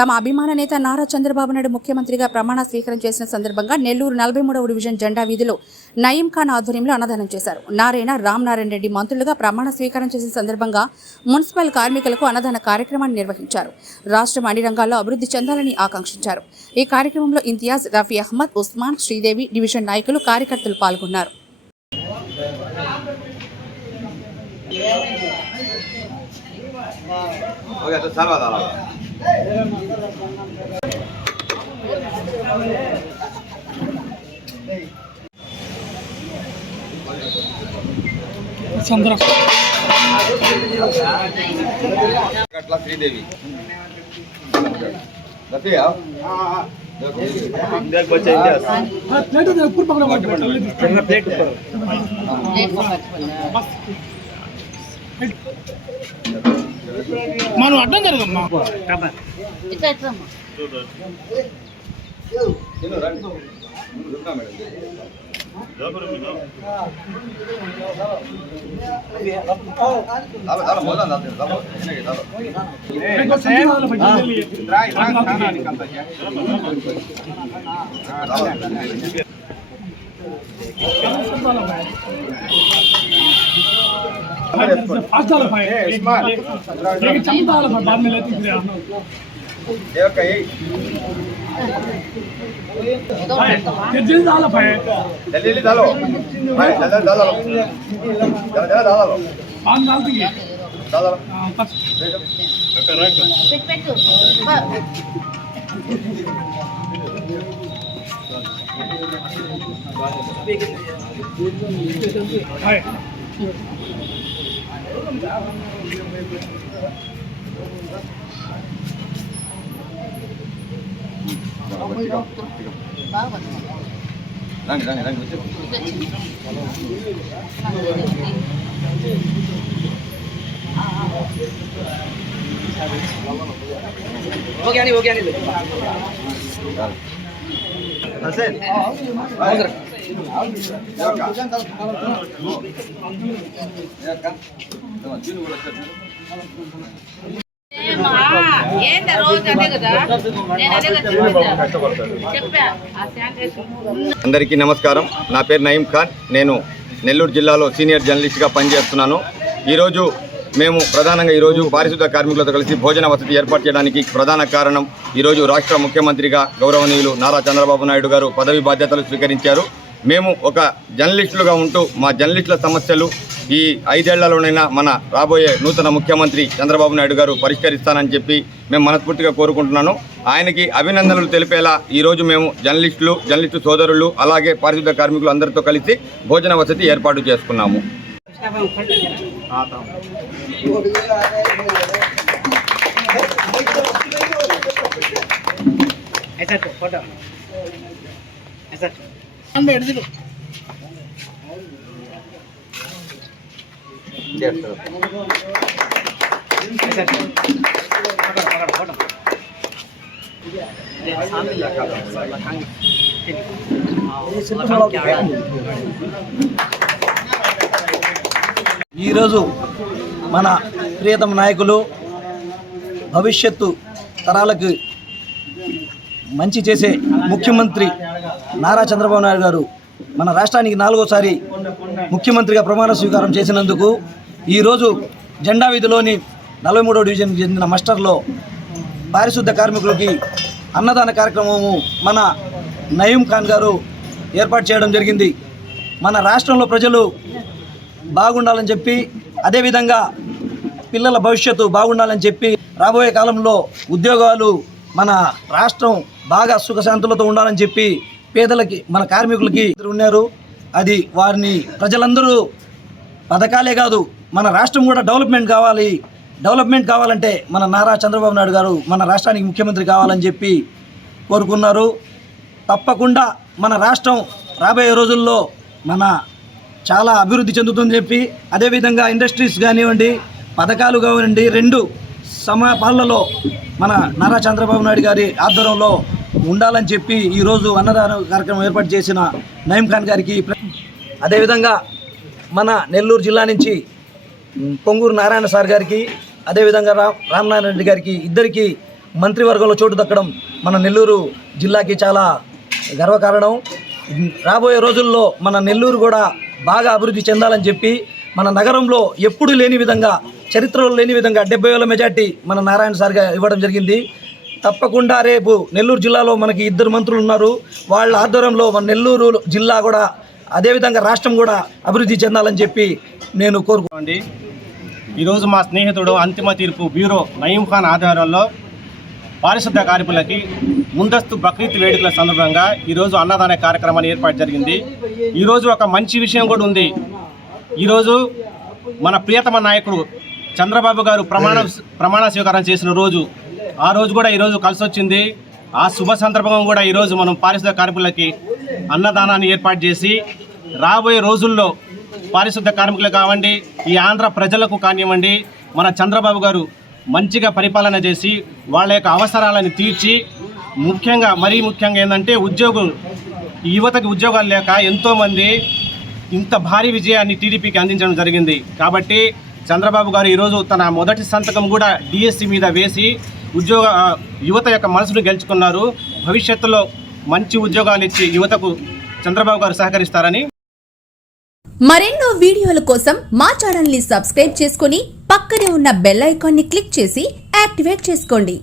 తమ అభిమాన నేత నారా చంద్రబాబు నాయుడు ముఖ్యమంత్రిగా ప్రమాణ స్వీకారం చేసిన సందర్భంగా నెల్లూరు 43వ డివిజన్ జెండా వీధిలో నయీం ఖాన్ ఆధ్వర్యంలో అన్నదానం చేశారు. నారాయణ రామనారాయణ రెడ్డి మంత్రులుగా ప్రమాణ స్వీకారం చేసిన సందర్భంగా మున్సిపల్ కార్మికులకు అన్నదాన కార్యక్రమాన్ని నిర్వహించారు. రాష్ట్రం అన్ని రంగాల్లో అభివృద్ధి చెందాలని ఆకాంక్షించారు. ఈ కార్యక్రమంలో ఇంతియాజ్, రఫీ అహ్మద్, ఉస్మాన్, శ్రీదేవి, డివిజన్ నాయకులు, కార్యకర్తలు పాల్గొన్నారు. श्रीदेवी మనం అడ్డం జరగమ్మా అందరికీ నమస్కారం. నా పేరు నయీం ఖాన్. నేను నెల్లూరు జిల్లాలో సీనియర్ జర్నలిస్ట్గా పనిచేస్తున్నాను. ఈరోజు మేము ప్రధానంగా పారిశుద్ధ కార్మికులతో కలిసి భోజన వసతి ఏర్పాటు చేయడానికి ప్రధాన కారణం ఈరోజు రాష్ట్ర ముఖ్యమంత్రిగా గౌరవనీయులు నారా చంద్రబాబు నాయుడు గారు పదవి బాధ్యతలు స్వీకరించారు. మేము ఒక జర్నలిస్టులుగా ఉంటూ మా జర్నలిస్టుల సమస్యలు ఈ 5 ఏళ్లలోనైనా మన రాబోయే నూతన ముఖ్యమంత్రి చంద్రబాబు నాయుడు గారు పరిష్కరిస్తానని చెప్పి మేము మనస్ఫూర్తిగా కోరుకుంటున్నాను. ఆయనకి అభినందనలు తెలిపేలా ఈరోజు మేము జర్నలిస్టు సోదరులు అలాగే పారిశుద్ధ కార్మికులు అందరితో కలిసి భోజన వసతి ఏర్పాటు చేసుకున్నాము. ఈరోజు మన ప్రియతమ నాయకులు భవిష్యత్తు తరాలకు మంచి చేసే ముఖ్యమంత్రి నారా చంద్రబాబు నాయుడు గారు మన రాష్ట్రానికి 4వసారి ముఖ్యమంత్రిగా ప్రమాణ స్వీకారం చేసినందుకు ఈరోజు జెండా వీధిలోని 43వ డివిజన్కి చెందిన మస్టర్లో పారిశుద్ధ కార్మికులకి అన్నదాన కార్యక్రమము మన నయీం ఖాన్ గారు ఏర్పాటు చేయడం జరిగింది. మన రాష్ట్రంలో ప్రజలు బాగుండాలని చెప్పి, అదేవిధంగా పిల్లల భవిష్యత్తు బాగుండాలని చెప్పి, రాబోయే కాలంలో ఉద్యోగాలు మన రాష్ట్రం బాగా సుఖశాంతులతో ఉండాలని చెప్పి పేదలకి మన కార్మికులకి ఉన్నారు. అది వారిని ప్రజలందరూ పథకాలే కాదు మన రాష్ట్రం కూడా డెవలప్మెంట్ కావాలంటే మన నారా చంద్రబాబు నాయుడు గారు మన రాష్ట్రానికి ముఖ్యమంత్రి కావాలని చెప్పి కోరుకున్నారు. తప్పకుండా మన రాష్ట్రం రాబోయే రోజుల్లో చాలా అభివృద్ధి చెందుతుందని చెప్పి, అదేవిధంగా ఇండస్ట్రీస్ కానివ్వండి, పథకాలు కానివ్వండి, 2 సమపాలలో మన నారా చంద్రబాబు నాయుడు గారి ఆధ్వర్యంలో ఉండాలని చెప్పి ఈరోజు అన్నదాన కార్యక్రమం ఏర్పాటు చేసిన నయీం ఖాన్ గారికి, అదేవిధంగా మన నెల్లూరు జిల్లా నుంచి పొంగూరు నారాయణ సార్ గారికి, అదేవిధంగా రామనారాయణ రెడ్డి గారికి, ఇద్దరికి మంత్రివర్గంలో చోటు దక్కడం మన నెల్లూరు జిల్లాకి చాలా గర్వకారణం. రాబోయే రోజుల్లో మన నెల్లూరు కూడా బాగా అభివృద్ధి చెందాలని చెప్పి మన నగరంలో ఎప్పుడూ లేని విధంగా, చరిత్రలో లేని విధంగా 70,000 మెజార్టీ మన నారాయణ సార్గా ఇవ్వడం జరిగింది. తప్పకుండా రేపు నెల్లూరు జిల్లాలో మనకి 2 మంత్రులు ఉన్నారు. వాళ్ళ ఆధ్వర్యంలో మన నెల్లూరు జిల్లా కూడా అదేవిధంగా రాష్ట్రం కూడా అభివృద్ధి చెందాలని చెప్పి నేను కోరుకోండి. ఈరోజు మా స్నేహితుడు అంతిమ తీర్పు బ్యూరో నయీం ఖాన్ ఆధ్వర్యంలో పారిశుద్ధ కార్మికులకి ముందస్తు బక్రీద్ వేడుకల సందర్భంగా ఈరోజు అన్నదాన కార్యక్రమాన్ని ఏర్పాటు జరిగింది. ఈరోజు ఒక మంచి విషయం కూడా ఉంది. ఈరోజు మన ప్రియతమ నాయకుడు చంద్రబాబు గారు ప్రమాణ స్వీకారం చేసిన రోజు, ఆ రోజు కూడా ఈరోజు కలిసి వచ్చింది. ఆ శుభ సందర్భంగా కూడా ఈరోజు మనం పారిశుద్ధ కార్మికులకి అన్నదానాన్ని ఏర్పాటు చేసి రాబోయే రోజుల్లో పారిశుద్ధ కార్మికులు కావండి, ఈ ఆంధ్ర ప్రజలకు కానివ్వండి, మన చంద్రబాబు గారు మంచిగా పరిపాలన చేసి వాళ్ళ యొక్క అవసరాలను తీర్చి, మరీ ముఖ్యంగా ఏంటంటే యువతకి ఉద్యోగాలు లేక ఎంతోమంది ఇంత భారీ విజయాన్ని టీడీపీకి అందించడం జరిగింది. కాబట్టి చంద్రబాబు గారు ఈరోజు తన మొదటి సంతకం కూడా డిఎస్సి మీద వేసి యువత యొక్క మనసును గెలుచుకున్నారు. భవిష్యత్తులో మంచి ఉద్యోగాలు ఇచ్చి యువతకు చంద్రబాబు గారు సహకరిస్తారని. మరెన్నో వీడియోల కోసం మా ఛానల్ ని సబ్స్క్రైబ్ చేసుకుని పక్కనే ఉన్న బెల్ ఐకాన్ ని క్లిక్ చేసి యాక్టివేట్ చేసుకోండి.